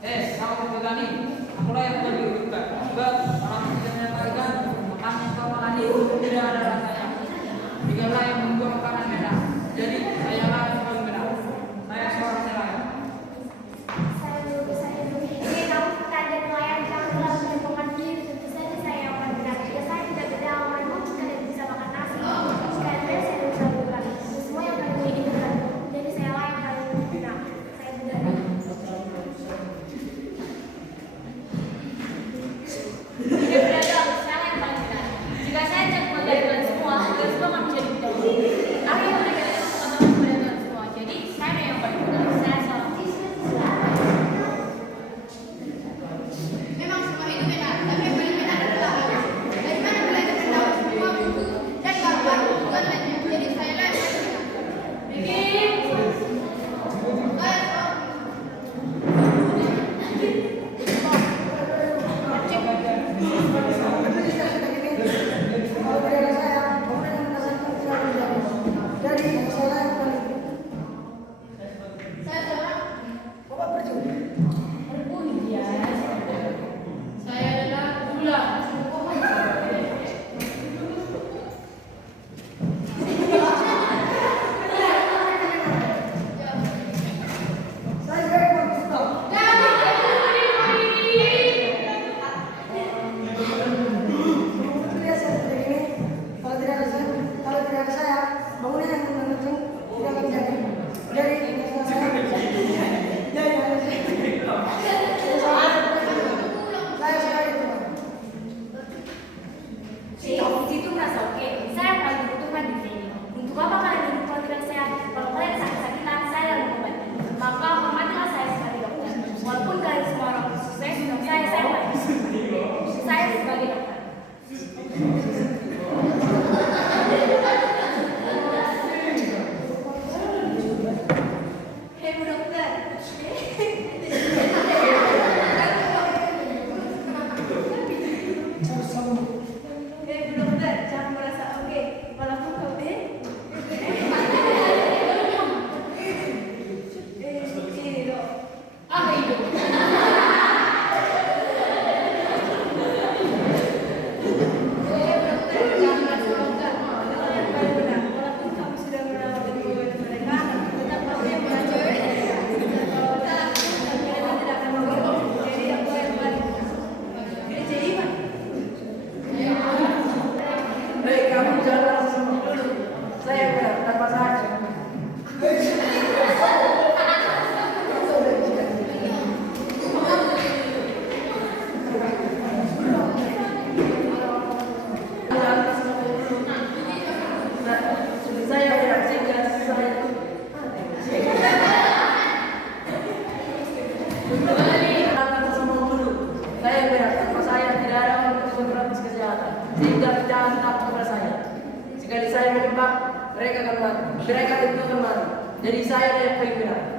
Kamu berani, akulah yang lebih berubah. Sebab orang tidak menyatakan makan yang kau makan itu tidak ada rasanya. Dialah yang membuat makanan merah. Jadi sayalah yang paling benar. Saya seorang nelayan. Ini kamu ada nelayan yang telah menemukan diri. Tentu saja saya yang paling benar. Jika saya tidak berdawan, mungkin kalian bisa makan nasi. Jika ada saya bisa berbuat. Semua yang kalian inginkan. Jadi saya lah yang paling benar. Saya benar. Ini berada saya yang paling benar. Jika saya cek mengadakan semua akan menjadi tidak. Aku yang mengadakan semua. Jadi saya yang paling benar. Saya salah. Memang semua itu benar, tapi yang paling benar adalah Allah. Dari mana belajar pendapat semua buku dan gambar bukan lainnya. Jadi saya lah yang benar. Bikin. Saya adalah gula. Kalau tidak ada saya, bangunan yang menentu tidak akan jadi. Itu merasa oke. Saya paling dibutuhkan di sini. Untuk apa kalian hidup kalau tidak sehat? Kalau kalian sakit-sakitan, saya yang mengobati. Maka hormatilah saya sebagai dokter. Walaupun kalian semua orang sukses, saya paling saya sebagai dokter. Hei Bu Dokter. Hei Bu Dokter, jangan merasa oke. Walaupun kau ini dok. Apa itu? Walaupun kamu sudah merawat dan mengobati mereka, tetap kamu yang belajar. Kalau kalian tidak akan mengobati, jadi aku yang paling. Jadi mana? Hei, kamu jangan merasa sombong dulu. Saya benar, tanpa saja. Saya tidak singkat, saya sombong dulu. Saya benar, tanpa saya tidak ada untuk gratis kesehatan. Sehingga jangan takut kepada saya. Sekali saya menembak, mereka akan mati. Mereka tentu akan mati. Jadi saya yang paling benar.